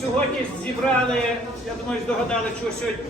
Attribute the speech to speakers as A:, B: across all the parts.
A: Сьогодні зібрали, я думаю, здогадали, що сьогодні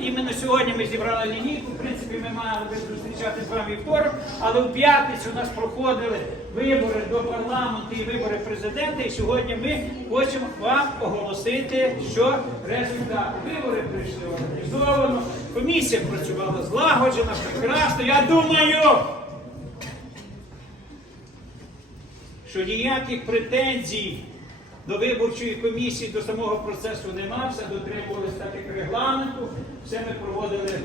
A: іменно сьогодні ми зібрали лінійку. В принципі, ми би зустрічати з вами вівторок, але в п'ятницю у нас проходили вибори до парламенту і вибори президента. І сьогодні ми хочемо вам оголосити, що результати вибори прийшли організовано. Комісія працювала злагоджена, прекрасно. Я думаю. що ніяких претензій до виборчої комісії, до самого процесу нема, все дотримувалися так, як регламенту, все ми проводили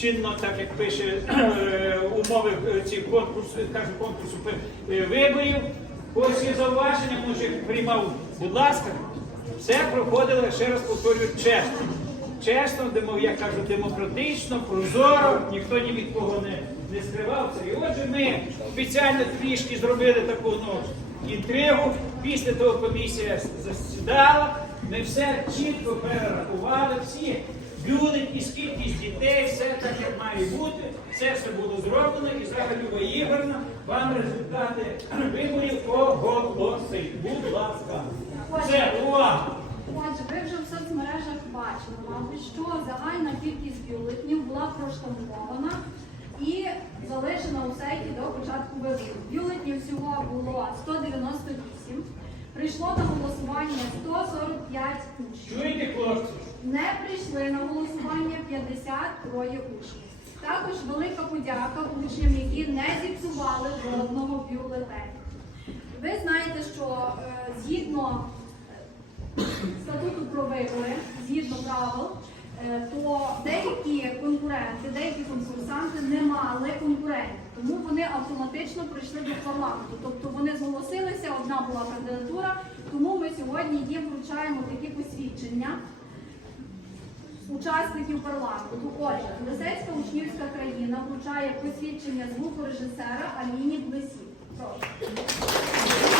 A: чинно, так як пише е, умови е, кажу, конкурсу е, виборів. Ось є зауваження, може приймав, будь ласка, все проходило, ще раз повторюю, чесно. Чесно, демо, я кажу, демократично, прозоро, ніхто ні від кого не, не скривався. І отже, ми спеціально трішки зробили таку ну, інтригу. Після того комісія засідала. Ми все чітко перерахували, всі бюлетні, скількість дітей, все так, як має бути. Це все було зроблено і зараз Люба вам результати виборів оголосить. Будь ласка. Все, увага!
B: Отже, ви вже в соцмережах бачили, мабуть, що загальна кількість бюлетнів була проштампована і залишена у сайті до початку виборів. Бюлетнів всього було 198. Прийшло на голосування 145 учнів.
A: Чуєте, хлопці?
B: Не прийшли на голосування 53 учнів. Також велика подяка учням, які не зіпсували жодного бюлетеня. Ви знаєте, що е, згідно е, статуту про вибори, згідно правил, то деякі конкуренти, деякі конкурсанти не мали конкурентів, тому вони автоматично прийшли до парламенту. Тобто вони зголосилися, одна була кандидатура, тому ми сьогодні їм вручаємо такі посвідчення учасників парламенту. Отже, Лисецька учнівська країна вручає посвідчення звукорежисера Аліні Блесів. Прошу.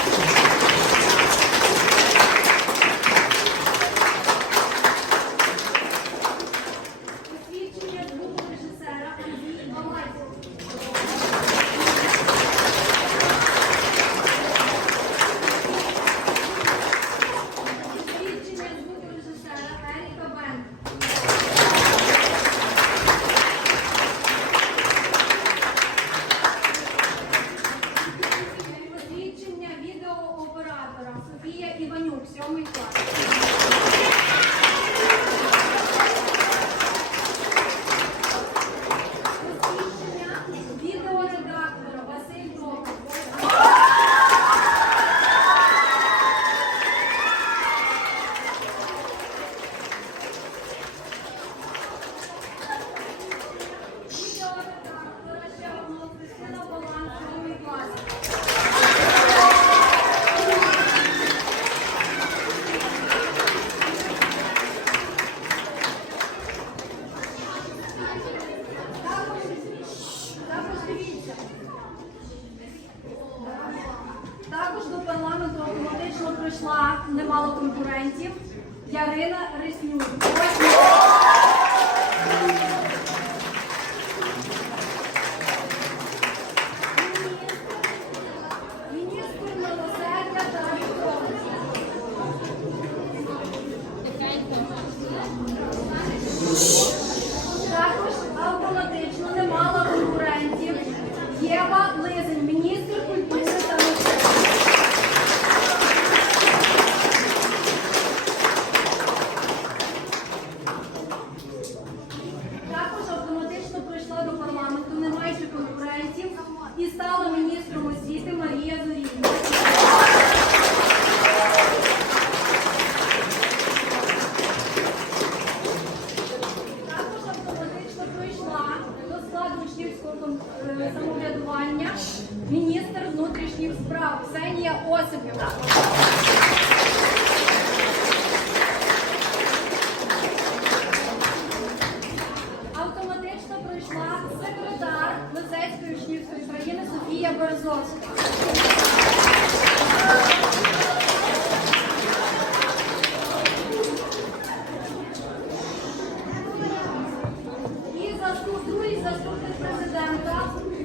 B: заступ, другий заступник президента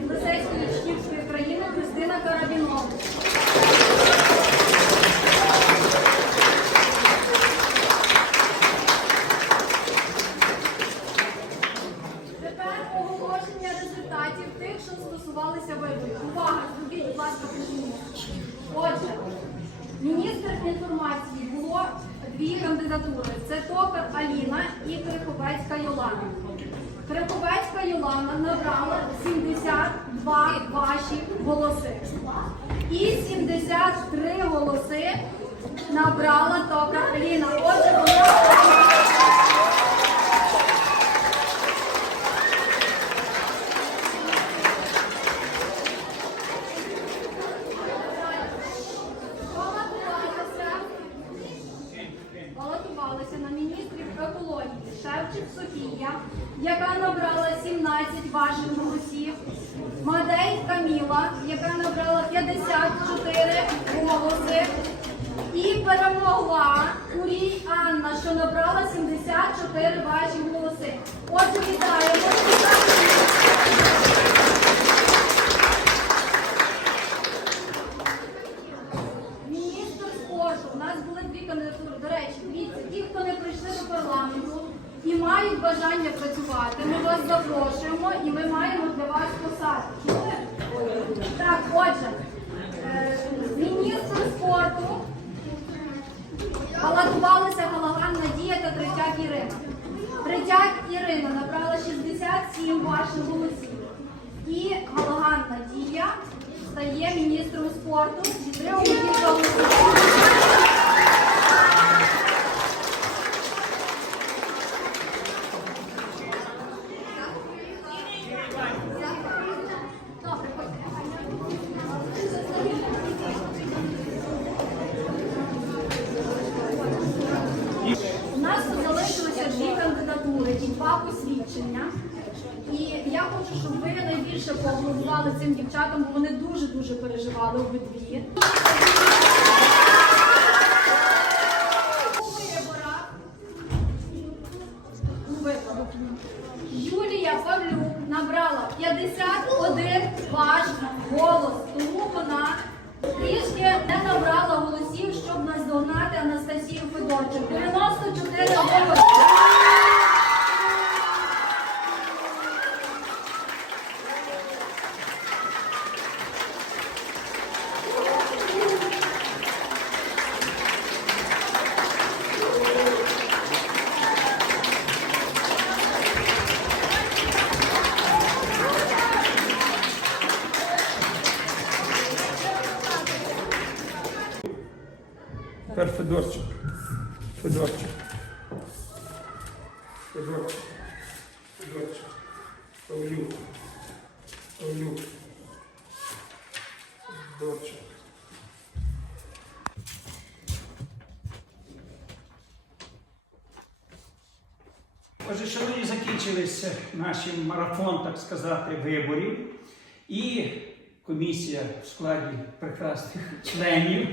B: Лисецької Чнівської країни Кристина Карабінова. Тепер оголошення результатів тих, що стосувалися виборів. Увага, зробіть, будь ласка, почнемо. Отже, міністр інформації було дві кандидатури. Це Токар Аліна і Криховецька Йолана. Криховецька Йолана набрала 72 ваші голоси. І 73 голоси набрала Токар Аліна. Отже, вона балотувалася балотувалася на міністрів екології Шевчик Софія, яка набрала 17 ваших голосів, Мадей Каміла, яка набрала 54 голоси, і перемогла Курій Анна, що набрала 74 ваші голоси. Отже, вітаємо! Міністр спорту. У нас були дві кандидатури. До речі, дивіться, ті, хто не прийшли до парламенту і мають бажання працювати, ми вас запрошуємо і ми маємо для вас посади. Чули? Так, отже, е, міністр спорту балотувалися Галаган Надія та Третяк Ірина. Третяк Ірина набрала 67 ваших голосів. І Галаган Надія стає міністром спорту. Підтримуємо їх голосування. Добре, У нас тут залишилося дві кандидатури і два посвідчення. І я хочу, щоб ви найбільше поаплодували цим дівчатам, бо вони дуже-дуже переживали обидві. Юлія Павлюк набрала 51 ваш голос, тому вона трішки не набрала голосів, щоб наздогнати Анастасію Федорчик. 94 голоси.
A: Федорчик. Федорчик. Павлюк. Павлюк. Федорчик. Отже, шановні, закінчилися наші марафон, так сказати, виборів. І комісія в складі прекрасних членів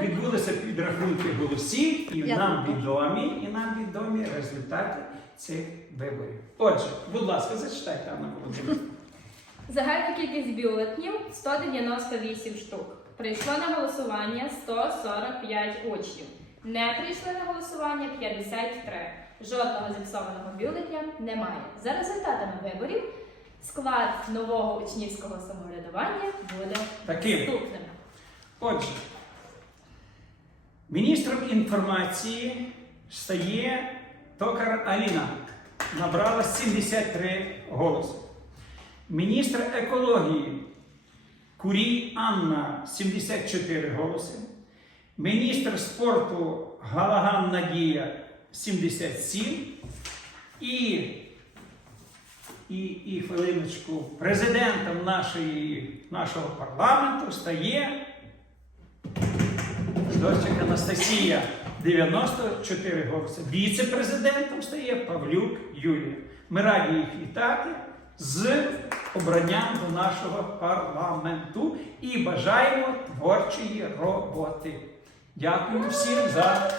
A: відбулися підрахунки голосів, і
B: Я
A: нам відомі, і нам відомі результати цих виборів. Отже, будь ласка, зачитайте, Анна Володимирівна.
C: Загальна кількість бюлетнів 198 штук. Прийшло на голосування 145 учнів. Не прийшли на голосування 53. Жодного зіпсованого бюлетня немає. За результатами виборів склад нового учнівського самоврядування буде
A: Таким.
C: наступним.
A: Отже, міністром інформації стає Токар Аліна. Набрала 73 голоси. Міністр екології Курій Анна 74 голоси. Міністр спорту Галаган Надія 77. І, і, і хвилиночку, президентом нашої, нашого парламенту стає Дочик Анастасія 94 голоси. Віце-президентом стає Павлюк Юлія. Ми раді їх вітати з обранням до нашого парламенту і бажаємо творчої роботи. Дякую всім за